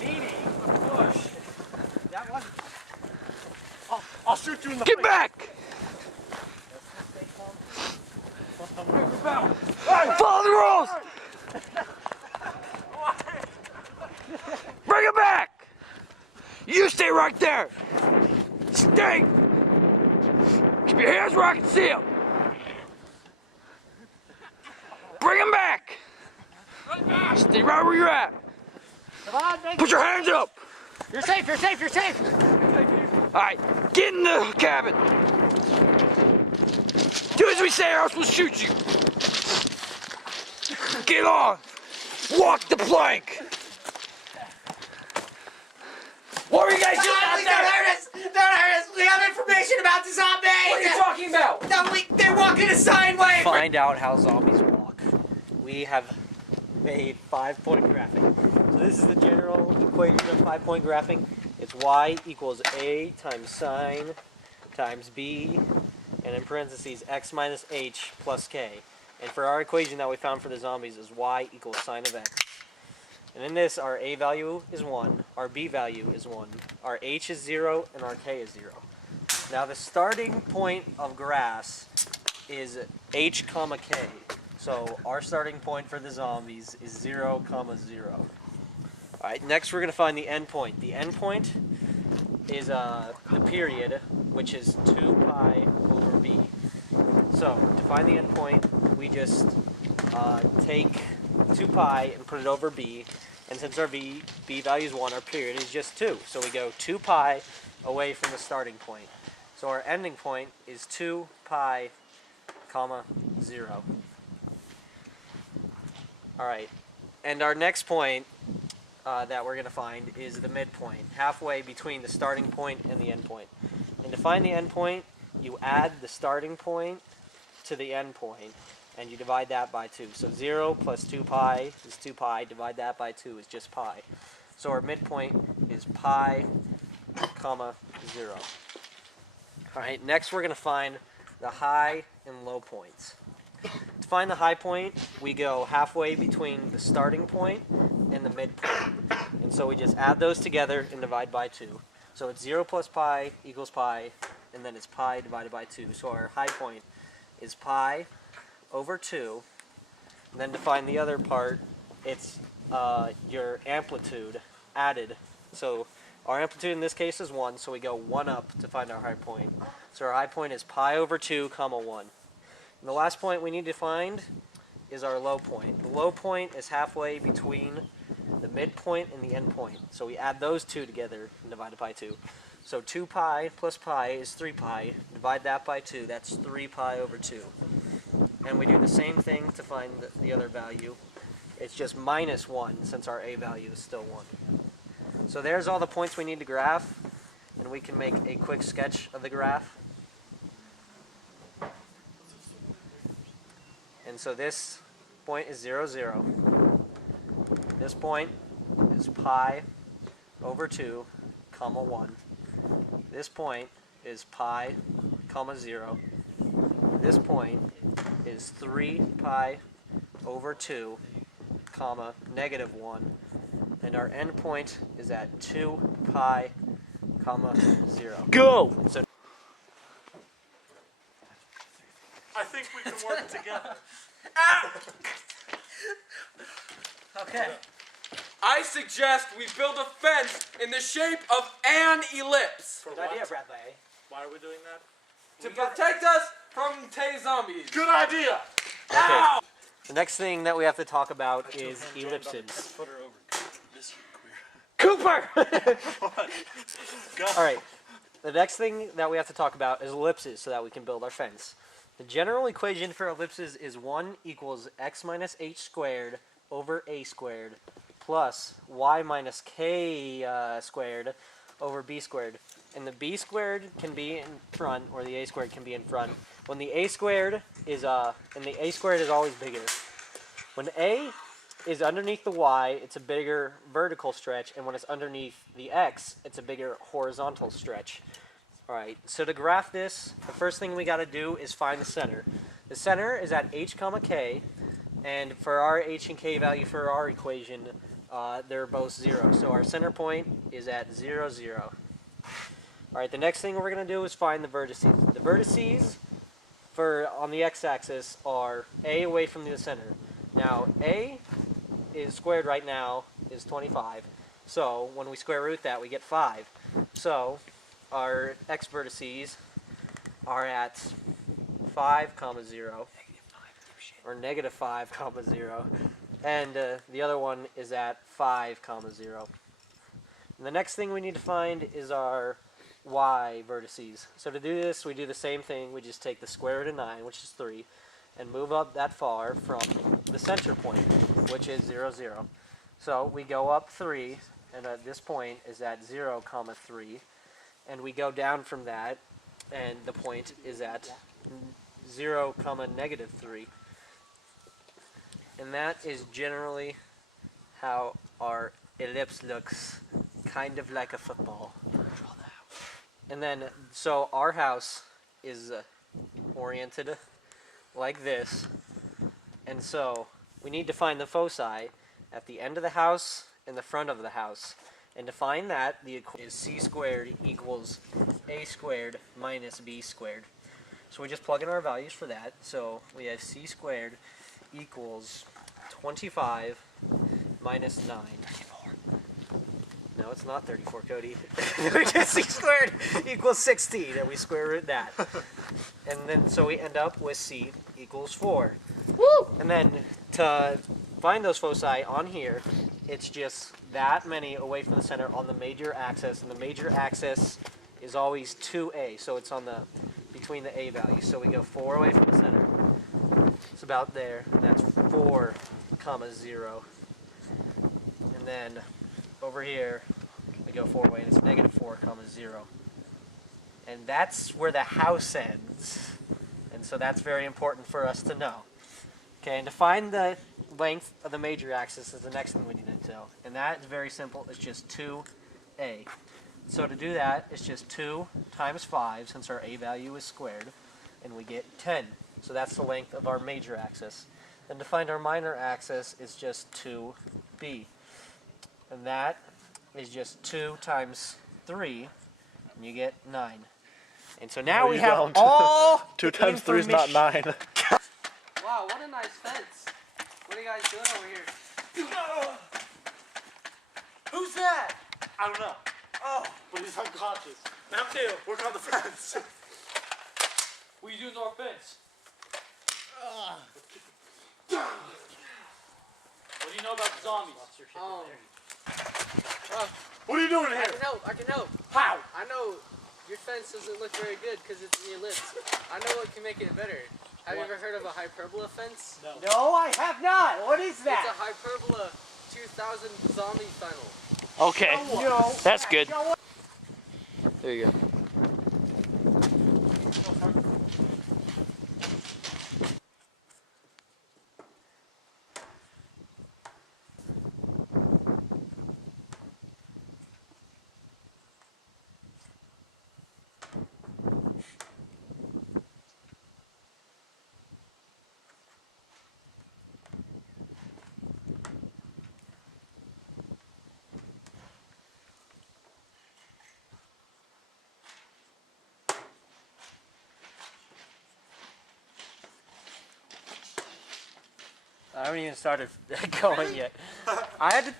Meanie, the push. That wasn't. I'll shoot you in the Get face. back! Hey! Follow the rules! Bring it back! You stay right there! Stay! Keep your hands where I can see them! Bring them back! Stay right where you're at! Come on, make Put your hands up! You're safe, you're safe, you're safe! Alright, get in the cabin! Do as we say or else we'll shoot you! Get on! Walk the plank! What were you guys doing out Don't there? hurt us! Don't hurt us! We have information about the zombies! What are you talking about? No, they're walking a sine wave! Find out how zombies walk. We have made 5-point graphing. So this is the general equation of 5-point graphing. It's y equals a times sine times b, and in parentheses x minus h plus k. And for our equation that we found for the zombies is y equals sine of x. And in this, our a value is 1, our b value is 1, our h is 0, and our k is 0. Now the starting point of graphs is h comma k. So our starting point for the zombies is 0 comma 0. Alright, next we're going to find the endpoint. The endpoint is the period, which is 2 pi over b. So to find the endpoint, we just take 2 pi and put it over b. And since our b value is 1, our period is just 2. So we go 2 pi away from the starting point. So our ending point is 2 pi comma 0. Alright, and our next point that we're going to find is the midpoint, halfway between the starting point and the end point. And to find the end point, you add the starting point to the end point, and you divide that by 2. So 0 plus 2 pi is 2 pi, divide that by 2 is just pi. So our midpoint is pi comma 0. Alright, next we're going to find the high and low points. To find the high point, we go halfway between the starting point and the midpoint. And so we just add those together and divide by 2. So it's 0 plus pi equals pi, and then it's pi divided by 2. So our high point is pi over 2. And then to find the other part, it's your amplitude added. So our amplitude in this case is 1, so we go 1 up to find our high point. So our high point is pi over 2 comma 1. And the last point we need to find is our low point. The low point is halfway between the midpoint and the end point. So we add those two together and divide it by 2. So 2 pi plus pi is 3 pi. Divide that by 2, that's 3 pi over 2. And we do the same thing to find the other value. It's just minus 1 since our a value is still 1. So there's all the points we need to graph, and we can make a quick sketch of the graph. And so this point is 0, 0. This point is pi over 2, comma 1. This point is pi, comma 0. This point is 3 pi over 2, comma negative 1. And our end point is at 2 pi, comma 0. Go! So I think we can work together. okay. I suggest we build a fence in the shape of an ellipse For Good what? idea, Bradley. Why are we doing that? to protect us from Tay zombies. Good idea! Ow! The next thing that we have to talk about is ellipses. Put her over. This Cooper! What? Go. Alright, the next thing that we have to talk about is ellipses so that we can build our fence. The general equation for ellipses is 1 equals x minus h squared over a squared plus y minus k squared over b squared. And the b squared can be in front, or the a squared can be in front. When the a squared is, and the a squared is always bigger. When a is underneath the y, it's a bigger vertical stretch, and when it's underneath the x, it's a bigger horizontal stretch. Alright, so to graph this, the first thing we got to do is find the center. The center is at h comma k, And for our h and k value for our equation, they're both 0. So our center point is at 0, 0. All right, the next thing we're going to do is find the vertices. The vertices on the x-axis are a away from the center. Now, a is squared right now is 25. So when we square root that, we get 5. So our x vertices are at 5, comma 0, or negative 5, comma 0, and the other one is at 5, comma 0. And the next thing we need to find is our y vertices. So to do this, we do the same thing. We just take the square root of 9, which is 3, and move up that far from the center point, which is 0, 0. So we go up 3, and at this point is at 0, comma 3, and we go down from that, and the point is at 0, comma negative 3. And that is generally how our ellipse looks, kind of like a football. And then, so our house is oriented like this, and so we need to find the foci at the end of the house and the front of the house. And to find that, the equation is c squared equals a squared minus b squared. So we just plug in our values for that. So we have c squared equals 25 minus 9. No, it's not 34, Cody. We just c squared equals 16, and we square root that. And then, so we end up with c equals 4. Woo! And then, to find those foci on here, it's just that many away from the center on the major axis, and the major axis is always 2a, so it's on the between the a values. So we go 4 away from the center. It's about there. That's 4, comma 0. And then over here, we go 4 away, and it's negative 4, comma 0. And that's where the house ends. And so that's very important for us to know. Okay, and to find the length of the major axis is the next thing we need to know. And that is very simple. It's just 2a. So to do that, it's just 2 times 5, since our a value is squared, and we get 10. So that's the length of our major axis. And to find our minor axis is just 2b. And that is just 2 times 3, and you get 9. And so now we have all 2 times 3 is not 9. Wow, what a nice fence. What are you guys doing over here? Who's that? I don't know. Oh, But he's unconscious. them too. Work on the fence. What are you doing to our fence? What do you know about the zombies? What are you doing here? I can help. How? I know your fence doesn't look very good because it's in the ellipse. I know what can make it better. Have you ever heard of a hyperbola fence? No, I have not. What is It's that? a hyperbola 2000 zombie funnel. Okay, No. that's good. There you go. I haven't even started going yet. I had to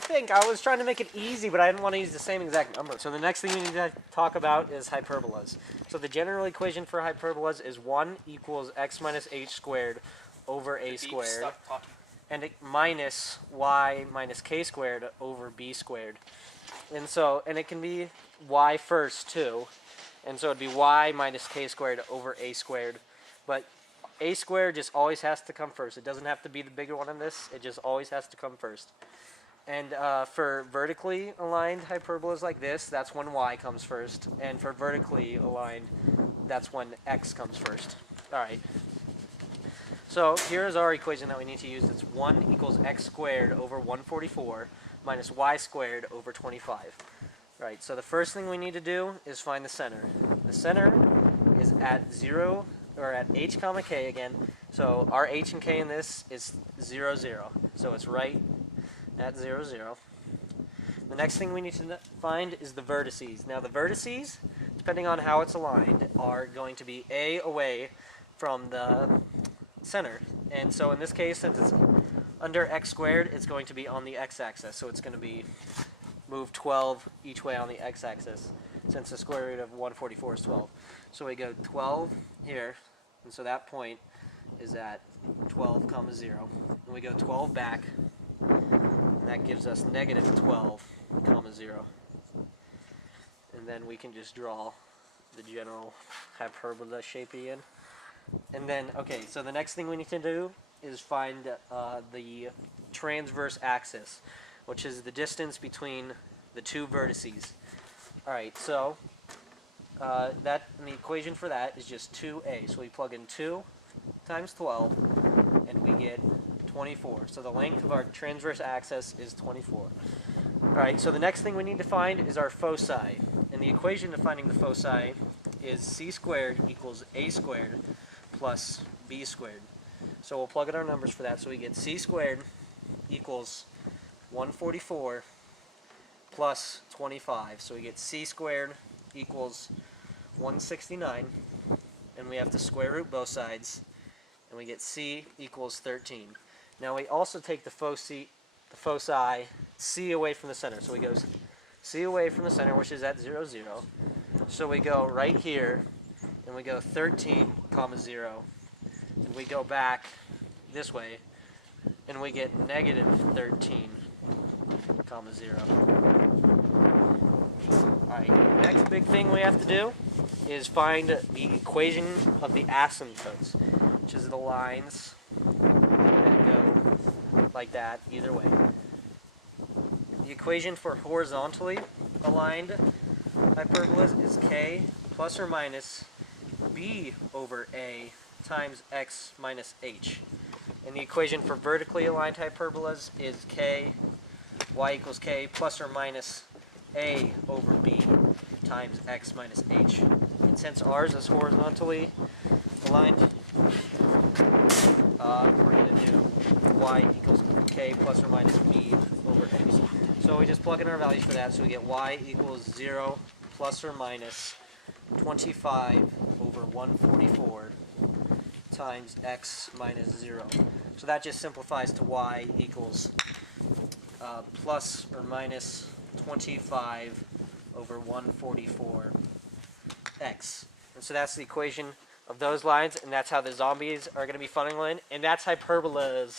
think. I was trying to make it easy, but I didn't want to use the same exact number. So the next thing we need to talk about is hyperbolas. So the general equation for hyperbolas is 1 equals x minus h squared over a squared, and it minus y minus k squared over b squared. And it can be y first too. And so it'd be y minus k squared over a squared. But a squared just always has to come first. It doesn't have to be the bigger one in this. It just always has to come first. And for vertically aligned hyperbolas like this, that's when y comes first. And for vertically aligned, that's when x comes first. All right. So here's our equation that we need to use. It's 1 equals x squared over 144 minus y squared over 25. Right, so the first thing we need to do is find the center. The center is at 0, or at h comma k again, So our h and k in this is 0, 0. So it's right at 0, 0. The next thing we need to find is the vertices. Now the vertices, depending on how it's aligned, are going to be A away from the center. And so in this case, since it's under x squared, it's going to be on the x-axis. So it's going to be move 12 each way on the x-axis, since the square root of 144 is 12. So we go 12 here, and so that point is at 12 comma 0. And we go 12 back, and that gives us negative 12 comma 0. And then we can just draw the general hyperbola shape again. And then, okay, so the next thing we need to do is find the transverse axis, which is the distance between the two vertices. Alright, so and the equation for that is just 2a. So we plug in 2 times 12, and we get 24. So the length of our transverse axis is 24. Alright, so the next thing we need to find is our foci. And the equation to finding the foci is c squared equals a squared plus b squared. So we'll plug in our numbers for that. So we get c squared equals 144 plus 25. So we get c squared equals 169. And we have to square root both sides. And we get c equals 13. Now we also take the foci c away from the center. So we go c away from the center, which is at 0, 0. So we go right here, and we go 13 comma 0. And we go back this way, and we get negative 13 comma 0. Alright, next big thing we have to do is find the equation of the asymptotes, which is the lines that go like that either way. The equation for horizontally aligned hyperbolas is k plus or minus b over a times x minus h. And the equation for vertically aligned hyperbolas is y equals k plus or minus a over b times x minus h. And since ours is horizontally aligned, we're going to do y equals k plus or minus b over x. So we just plug in our values for that, so we get y equals 0 plus or minus 25 over 144 times x minus 0. So that just simplifies to y equals plus or minus 25 over 144 x. And so that's the equation of those lines, and that's how the zombies are going to be funneling in, and that's hyperbolas.